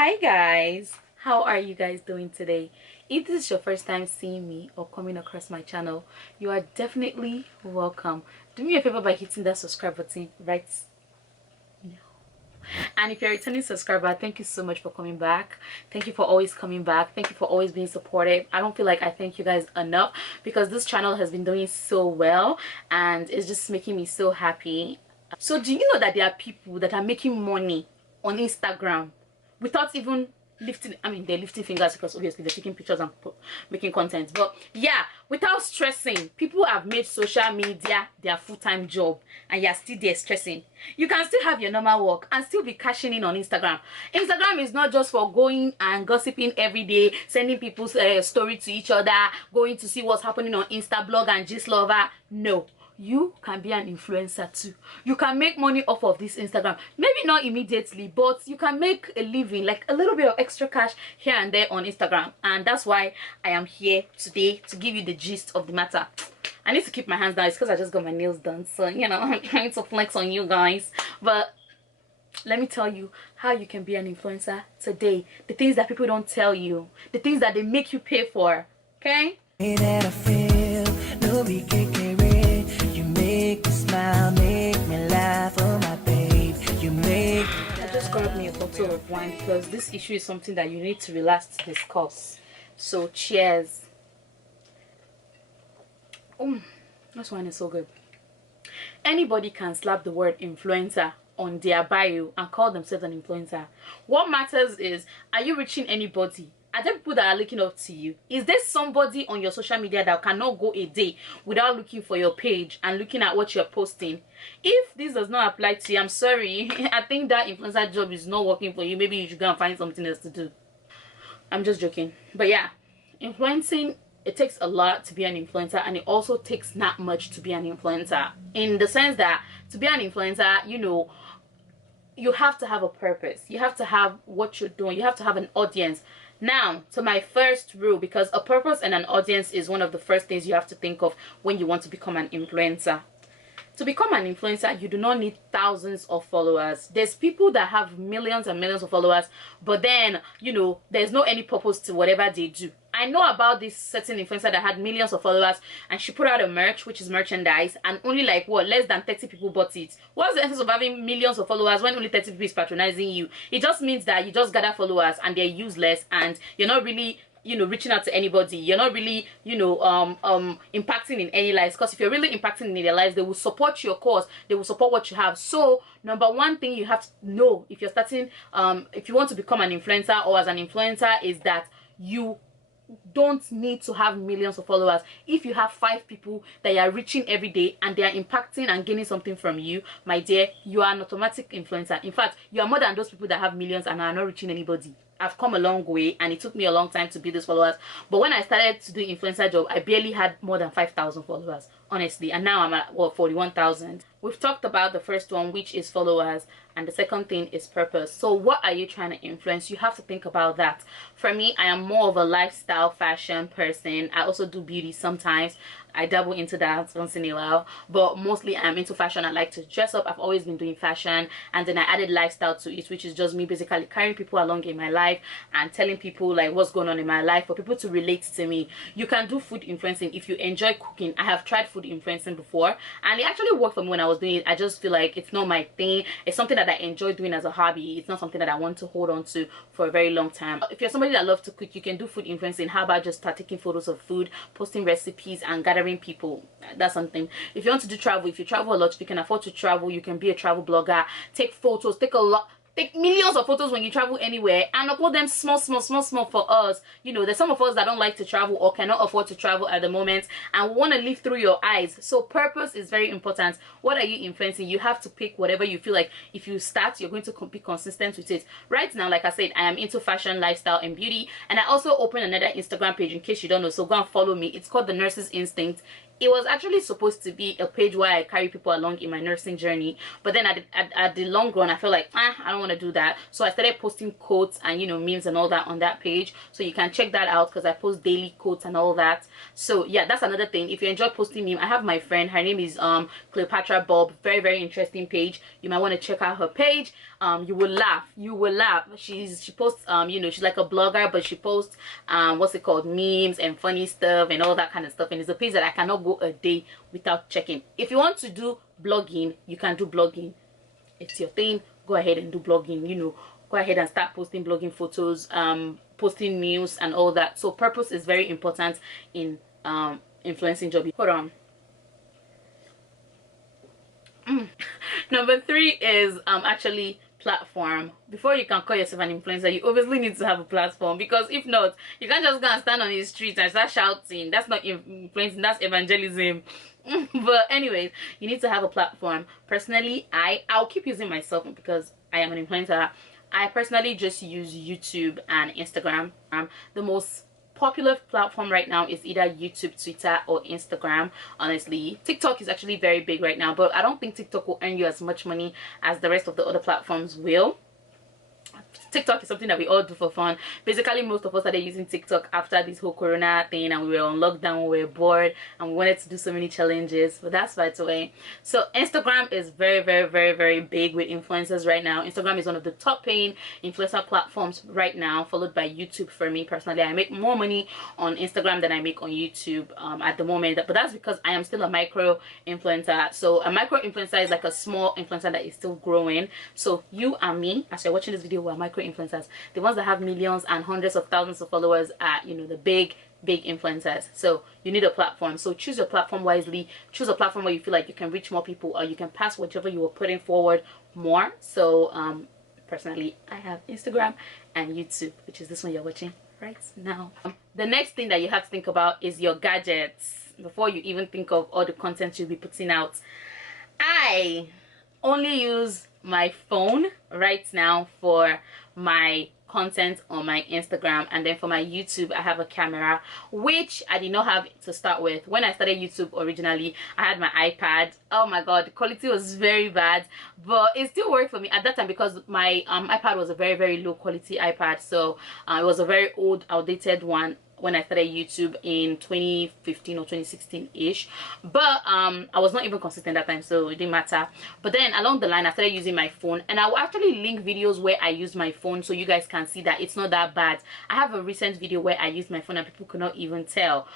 Hi guys, how are you guys doing today? If this is your first time seeing me or coming across my channel, you are definitely welcome. Do me a favor by hitting that subscribe button right now. And if you're a returning subscriber, thank you so much for coming back. Thank you for always coming back. Thank you for always being supportive. I don't feel like I thank you guys enough because this channel has been doing so well and it's just making me so happy. So do you know that there are people that are making money on Instagram without even lifting, I mean, they're lifting fingers because obviously they're taking pictures and making content, but yeah, without stressing? People have made social media their full-time job and you're still there stressing. You can still have your normal work and still be cashing in on Instagram. Instagram is not just for going and gossiping every day, sending people's story to each other, going to see what's happening on Instablog and Gist Lover. No, you can be an influencer too. You can make money off of this Instagram. Maybe not immediately, but you can make a living, like a little bit of extra cash here and there on Instagram. And that's why I am here today to give you the gist of the matter. I need to keep my hands down. It's because I just got my nails done, so you know, I'm trying to flex on you guys. But let me tell you how you can be an influencer today. The things that people don't tell you, the things that they make you pay for. Okay? That I feel, nobody can carry. You make me smile, make me laugh, oh my babe. You make. I just grabbed me a bottle of wine because this issue is something that you need to relax to discuss. So cheers. This wine is so good. Anybody can slap the word influencer on their bio and call themselves an influencer. What matters is, are you reaching anybody? Are there people that are looking up to you? Is there somebody on your social media that cannot go a day without looking for your page and looking at what you're posting? If this does not apply to you, I'm sorry. I think that influencer job is not working for you. Maybe you should go and find something else to do. I'm just joking. But yeah, influencing, it takes a lot to be an influencer, and it also takes not much to be an influencer. In the sense that to be an influencer, you know, you have to have a purpose. You have to have what you're doing. You have to have an audience. Now, to my first rule, because a purpose and an audience is one of the first things you have to think of when you want to become an influencer. To become an influencer, you do not need thousands of followers. There's people that have millions and millions of followers, but then, you know, there's no any purpose to whatever they do. I know about this certain influencer that had millions of followers and she put out a merch, which is merchandise, and only like what, less than 30 people bought it. What's the essence of having millions of followers when only 30 people is patronizing you? It just means that you just gather followers and they're useless and you're not really, you know, reaching out to anybody. You're not really, you know, impacting in any lives. Because if you're really impacting in their lives, they will support your cause, they will support what you have. So number one thing you have to know if you're starting, if you want to become an influencer or as an influencer, is that you don't need to have millions of followers. If you have 5 people that you are reaching every day and they are impacting and gaining something from you, my dear, you are an automatic influencer. In fact, you are more than those people that have millions and are not reaching anybody. I've come a long way and it took me a long time to build these followers, but when I started to do influencer job, I barely had more than 5,000 followers, honestly, and now I'm at, well, 41,000. We've talked about the first one, which is followers, and the second thing is purpose. So what are you trying to influence? You have to think about that. For me, I am more of a lifestyle fashion person. I also do beauty sometimes. I dabble into that once in a while, but mostly I'm into fashion. I like to dress up. I've always been doing fashion, and then I added lifestyle to it, which is just me basically carrying people along in my life and telling people like what's going on in my life for people to relate to me. You can do food influencing if you enjoy cooking. I have tried food influencing before and it actually worked for me when I was doing it. I just feel like it's not my thing. It's something that I enjoy doing as a hobby. It's not something that I want to hold on to for a very long time. If you're somebody that loves to cook, you can do food influencing. How about just start taking photos of food, posting recipes, and gathering people? That's something. If you want to do travel, if you travel a lot, if you can afford to travel, you can be a travel blogger. Take photos, take millions of photos when you travel anywhere and upload them small for us. You know, there's some of us that don't like to travel or cannot afford to travel at the moment and want to live through your eyes. So purpose is very important. What are you influencing? You have to pick whatever you feel like if you start, you're going to be consistent with it. Right now, like I said, I am into fashion, lifestyle, and beauty, and I also opened another Instagram page in case you don't know, so go and follow me. It's called The Nurse's Instinct. it was actually supposed to be a page where I carry people along in my nursing journey, but then at the long run I felt like I don't want to do that, so I started posting quotes and, you know, memes and all that on that page. So you can check that out because I post daily quotes and all that. So yeah, that's another thing. If you enjoy posting meme, I have my friend, her name is Cleopatra Bob, very very interesting page. You might want to check out her page. You will laugh. She posts you know, she's like a blogger, but she posts what's it called, memes and funny stuff and all that kind of stuff, and it's a page that I cannot go a day without checking. If you want to do blogging, you can do blogging. It's your thing. Go ahead and do blogging. You know, go ahead and start posting blogging photos, posting news and all that. So purpose is very important in influencing job. Hold on. Number 3 is actually platform. Before you can call yourself an influencer, you obviously need to have a platform, because if not, you can't just go and stand on the street and start shouting. That's not influencing, that's evangelism. But anyways, you need to have a platform. Personally, I'll keep using myself because I am an influencer. I personally just use YouTube and Instagram. The most popular platform right now is either YouTube, Twitter, or Instagram. Honestly, TikTok is actually very big right now, but I don't think TikTok will earn you as much money as the rest of the other platforms will. TikTok is something that we all do for fun. Basically, most of us started using TikTok after this whole corona thing, and we were on lockdown, we were bored, and we wanted to do so many challenges, but that's by the way. So Instagram is very very big with influencers right now. Instagram is one of the top paying influencer platforms right now, followed by YouTube. For me personally, I make more money on Instagram than I make on YouTube at the moment, but that's because I am still a micro influencer. So a micro influencer is like a small influencer that is still growing. So you and me, as you're watching this video, we're micro influencers. The ones that have millions and hundreds of thousands of followers are, you know, the big influencers. So you need a platform. So choose your platform wisely. Choose a platform where you feel like you can reach more people, or you can pass whichever you were putting forward more. So personally, I have Instagram and YouTube, which is this one you're watching right now. The next thing that you have to think about is your gadgets before you even think of all the content you'll be putting out. I only use my phone right now for my content on my Instagram, and then for my YouTube I have a camera, which I did not have to start with. When I started YouTube originally, I had my iPad. Oh my god, the quality was very bad, but it still worked for me at that time because my iPad was a very low quality iPad. So it was a very old, outdated one when I started YouTube in 2015 or 2016 ish, but I was not even consistent that time, so it didn't matter. But then along the line I started using my phone, and I will actually link videos where I use my phone so you guys can see that it's not that bad. I have a recent video where I used my phone and people could not even tell.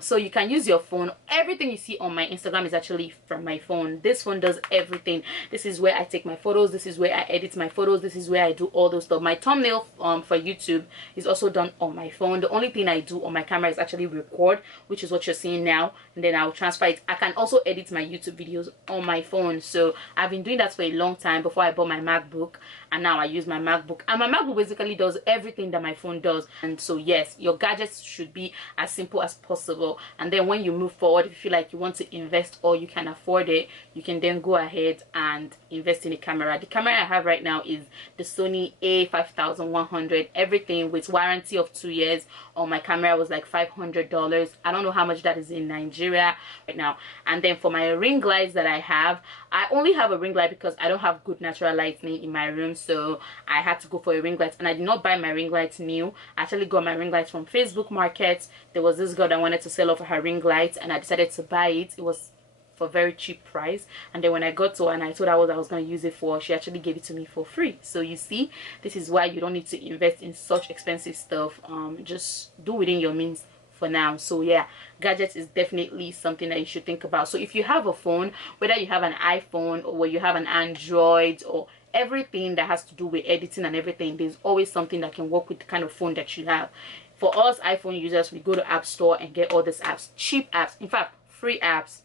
So you can use your phone. Everything you see on my Instagram is actually from my phone. This phone does everything. This is where I take my photos, this is where I edit my photos, this is where I do all those stuff. My thumbnail for YouTube is also done on my phone. The only thing I do on my camera is actually record, which is what you're seeing now, and then I'll transfer it. I can also edit my YouTube videos on my phone. So I've been doing that for a long time before I bought my MacBook, and now I use my MacBook, and my MacBook basically does everything that my phone does. And so yes, your gadgets should be as simple as possible, and then when you move forward, if you feel like you want to invest or you can afford it, you can then go ahead and invest in a camera. The camera I have right now is the Sony A5100, everything with warranty of 2 years. On my camera was like $500. I don't know how much that is in Nigeria right now. And then for my ring lights that I have, I only have a ring light because I don't have good natural lighting in my room, so I had to go for a ring light. And I did not buy my ring lights new. I actually got my ring lights from Facebook Market. There was this girl that wanted to sell off her ring lights, and I decided to buy it. It was for a very cheap price, and then when I got to her and I told her what I was going to use it for, she actually gave it to me for free. So you see, this is why you don't need to invest in such expensive stuff. Just do within your means for now. So yeah, gadgets is definitely something that you should think about. So if you have a phone, whether you have an iPhone or you have an Android or everything that has to do with editing and everything, there's always something that can work with the kind of phone that you have. For us iPhone users, we go to App Store and get all these apps, cheap apps, in fact free apps.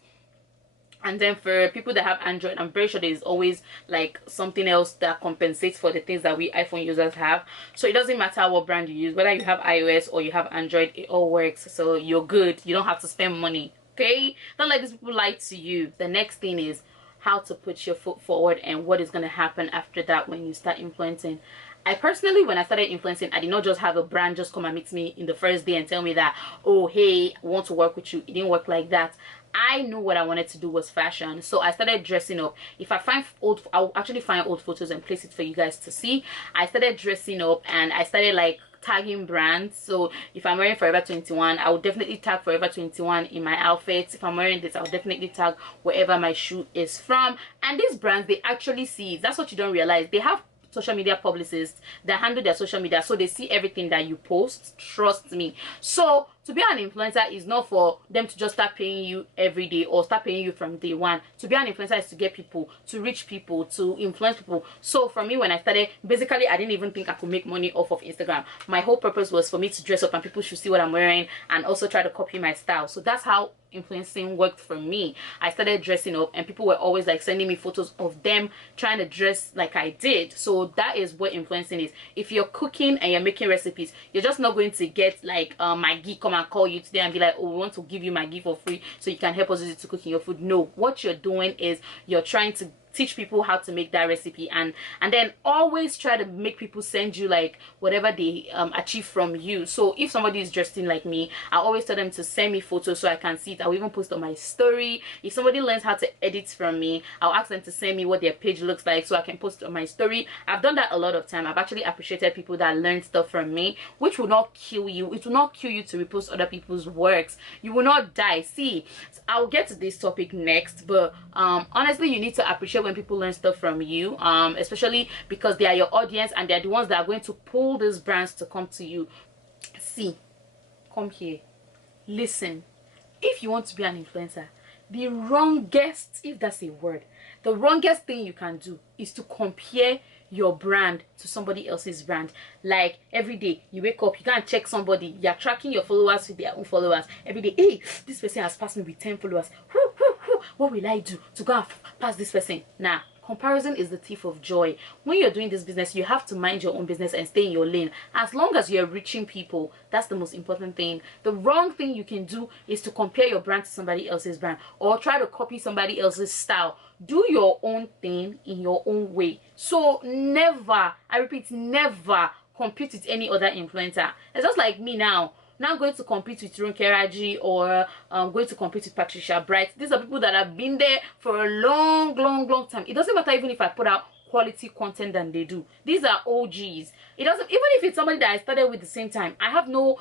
And then for people that have Android, I'm very sure there's always like something else that compensates for the things that we iPhone users have. So it doesn't matter what brand you use, whether you have iOS or you have Android, it all works. So you're good. You don't have to spend money. Okay, don't let these people lie to you. The next thing is how to put your foot forward and what is going to happen after that when you start influencing. I personally, when I started influencing, I did not just have a brand just come and meet me in the first day and tell me that, oh hey, I want to work with you. It didn't work like that. I knew what I wanted to do was fashion, so I started dressing up. If I find old, I'll actually find old photos and place it for you guys to see. I started dressing up and I started like tagging brands. So if I'm wearing Forever 21, I will definitely tag Forever 21 in my outfits. If I'm wearing this, I'll definitely tag wherever my shoe is from. And these brands, they actually see it. That's what you don't realize. They have social media publicists that handle their social media, so they see everything that you post. Trust me. So to be an influencer is not for them to just start paying you every day or start paying you from day one. To be an influencer is to get people, to reach people, to influence people. So for me, when I started, basically I didn't even think I could make money off of Instagram. My whole purpose was for me to dress up and people should see what I'm wearing and also try to copy my style. So that's how influencing worked for me. I started dressing up and people were always like sending me photos of them trying to dress like I did. So that is what influencing is. If you're cooking and you're making recipes, you're just not going to get like Maggie come and call you today and be like, oh, we want to give you Maggie for free so you can help us use it to cook in your food. No, what you're doing is you're trying to teach people how to make that recipe, and then always try to make people send you like whatever they achieve from you. So if somebody is dressed in like me, I always tell them to send me photos so I can see it. I'll even post on my story. If somebody learns how to edit from me, I'll ask them to send me what their page looks like so I can post on my story. I've done that a lot of time. I've actually appreciated people that learn stuff from me, which will not kill you. It will not kill you to repost other people's works. You will not die. See, I'll get to this topic next, but honestly, you need to appreciate when people learn stuff from you, especially because they are your audience and they're the ones that are going to pull these brands to come to you. See, come here, listen. If you want to be an influencer, the wrongest, if that's a word, the wrongest thing you can do is to compare your brand to somebody else's brand. Like every day you wake up, you can't check somebody, you're tracking your followers with their own followers every day. Hey, this person has passed me with 10 followers. What will I do to go and pass this person? Nah, comparison is the thief of joy. When you're doing this business, you have to mind your own business and stay in your lane. As long as you're reaching people, that's the most important thing. The wrong thing you can do is to compare your brand to somebody else's brand or try to copy somebody else's style. Do your own thing in your own way. So never, I repeat, never compete with any other influencer. It's just like me now. Now I'm going to compete with Ronke Raji or I'm going to compete with Patricia Bright. These are people that have been there for a long time. It doesn't matter even if I put out quality content than they do. These are OGs. It doesn't, even if it's somebody that I started with the same time, I have no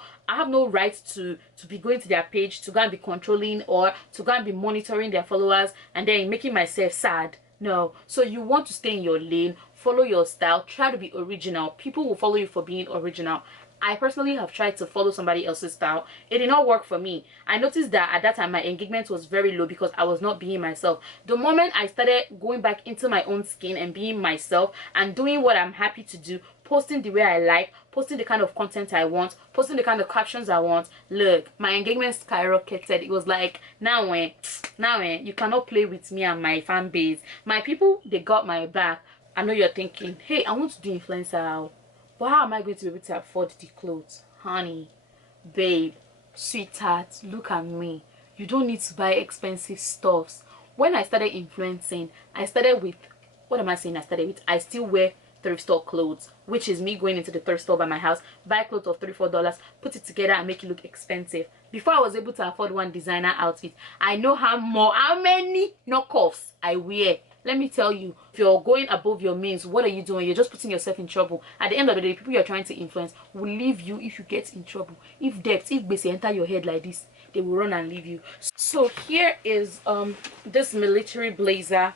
right to be going to their page to go and be controlling or to go and be monitoring their followers and then making myself sad. No. So you want to stay in your lane, follow your style, try to be original. People will follow you for being original. I personally have tried to follow somebody else's style. It did not work for me. I noticed that at that time my engagement was very low because I was not being myself. The moment I started going back into my own skin and being myself and doing what I'm happy to do, posting the way I like, posting the kind of content I want, posting the kind of captions I want, look, my engagement skyrocketed. It was like, now you cannot play with me and my fan base. My people, they got my back. I know you're thinking, hey, I want to do influencer. But how am I going to be able to afford the clothes? Honey, babe, sweetheart, look at me. You don't need to buy expensive stuffs. When I started influencing, I started with, what am I saying I started with? I still wear thrift store clothes, which is me going into the thrift store by my house, buy clothes of $3-4, put it together and make it look expensive. Before I was able to afford one designer outfit, I know how many knockoffs I wear. Let me tell you, if you're going above your means, what are you doing? You're just putting yourself in trouble. At the end of the day, people you're trying to influence will leave you if you get in trouble. If debt, if basic enter your head like this, they will run and leave you. So here is this military blazer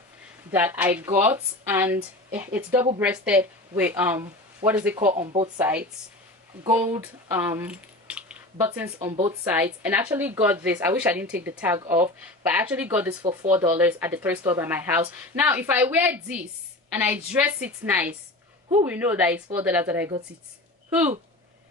that I got, and it's double-breasted with what is it called on both sides? Gold buttons on both sides. And I actually got this, I wish I didn't take the tag off, but I actually got this for $4 at the thrift store by my house. Now if I wear this and I dress it nice, who will know that it's $4 that I got it? Who?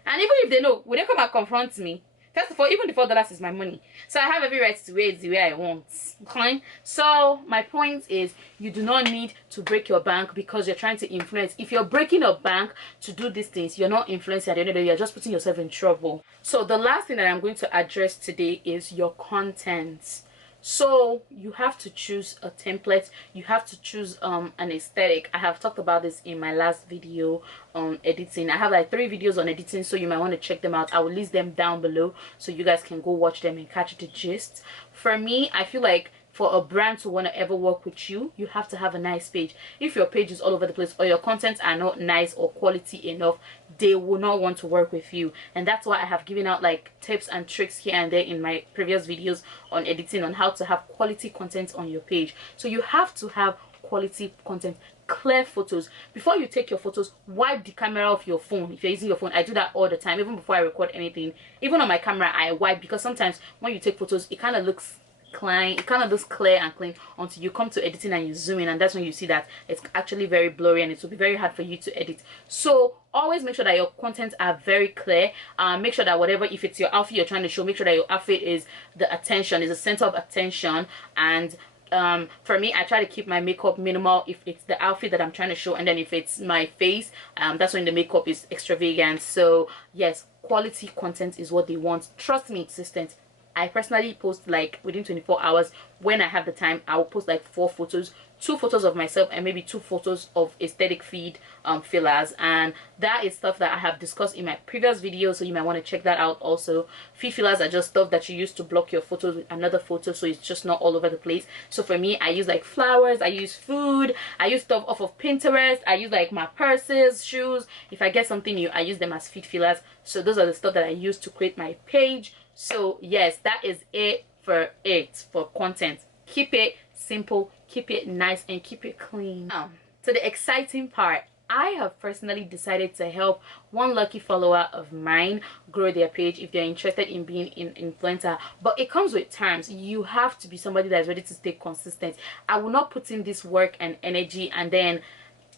And even if they know, will they come and confront me? First of all, even the $4 is my money, so I have every right to wear it the way I want. Okay? So my point is, you do not need to break your bank because you're trying to influence. If you're breaking a bank to do these things, you're not influencing. At the end of the day, you're just putting yourself in trouble. So the last thing that I'm going to address today is your content. So you have to choose a template, you have to choose an aesthetic. I have talked about this in my last video on editing. I have like 3 videos on editing, so you might want to check them out. I will list them down below so you guys can go watch them and catch the gist. For me, I feel like for a brand to want to ever work with you, you have to have a nice page. If your page is all over the place or your contents are not nice or quality enough, they will not want to work with you. And that's why I have given out like tips and tricks here and there in my previous videos on editing, on how to have quality content on your page. So you have to have quality content, clear photos. Before you take your photos, wipe the camera off your phone. If you're using your phone, I do that all the time. Even before I record anything, even on my camera, I wipe, because sometimes when you take photos, it kind of looks clean, it kind of looks clear and clean until you come to editing and you zoom in, and that's when you see that it's actually very blurry and it will be very hard for you to edit. So always make sure that your contents are very clear. Make sure that whatever, if it's your outfit you're trying to show, make sure that your outfit is the attention, is the center of attention. And for me, I try to keep my makeup minimal if it's the outfit that I'm trying to show, and then if it's my face, that's when the makeup is extravagant. So yes, quality content is what they want. Trust me, assistant, I personally post like within 24 hours. When I have the time, I will post like 4 photos, 2 photos of myself and maybe 2 photos of aesthetic feed fillers. And that is stuff that I have discussed in my previous video, so you might want to check that out also. Feed fillers are just stuff that you use to block your photos with another photo, so it's just not all over the place. So for me, I use like flowers, I use food, I use stuff off of Pinterest, I use like my purses, shoes. If I get something new, I use them as feed fillers. So those are the stuff that I use to create my page. So yes, that is it for content. Keep it simple, keep it nice, and keep it clean. So the exciting part, I have personally decided to help one lucky follower of mine grow their page if they're interested in being an influencer. But it comes with terms. You have to be somebody that is ready to stay consistent. I will not put in this work and energy and then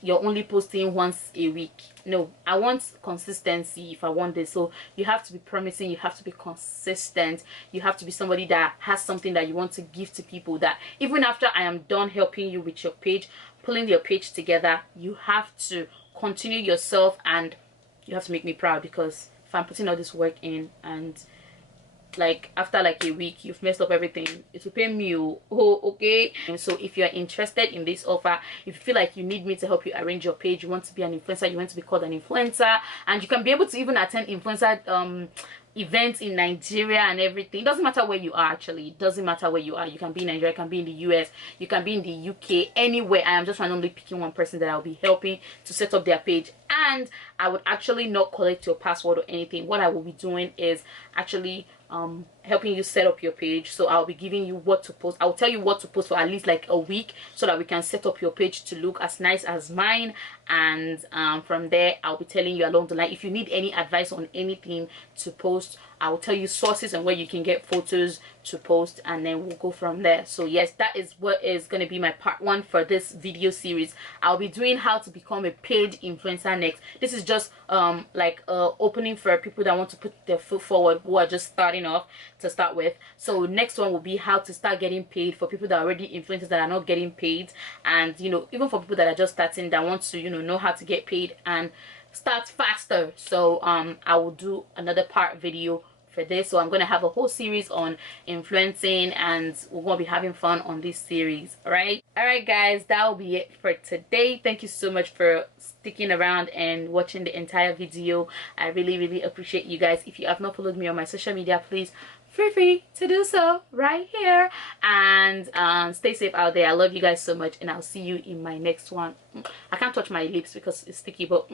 you're only posting once a week. No, I want consistency if I want this. So you have to be promising, you have to be consistent, you have to be somebody that has something that you want to give to people, that even after I am done helping you with your page, pulling your page together, you have to continue yourself and you have to make me proud. Because if I'm putting all this work in and like after like a week you've messed up everything, it will pain me. Oh, okay. And so if you're interested in this offer, if you feel like you need me to help you arrange your page, you want to be an influencer, you want to be called an influencer, and you can be able to even attend influencer events in Nigeria and everything. It doesn't matter where you are. Actually, it doesn't matter where you are. You can be in Nigeria, you can be in the US, you can be in the UK, anywhere. I am just randomly picking one person that I'll be helping to set up their page, and I would actually not collect your password or anything. What I will be doing is actually helping you set up your page. So I'll be giving you what to post. I'll tell you what to post for at least like a week so that we can set up your page to look as nice as mine. And from there, I'll be telling you along the line if you need any advice on anything to post. I'll tell you sources and where you can get photos to post, and then we'll go from there. So yes, that is what is going to be my part 1 for this video series. I'll be doing how to become a paid influencer next. This is just like opening for people that want to put their foot forward, who are just starting off to start with. So next one will be how to start getting paid for people that are already influencers that are not getting paid, and you know, even for people that are just starting that want to, you know how to get paid and start faster. So I will do another part video for this. So I'm going to have a whole series on influencing, and we're going to be having fun on this series. All right guys, that will be it for today. Thank you so much for sticking around and watching the entire video. I really appreciate you guys. If you have not followed me on my social media, please feel free to do so right here, and stay safe out there. I love you guys so much, and I'll see you in my next one. I can't touch my lips because it's sticky, but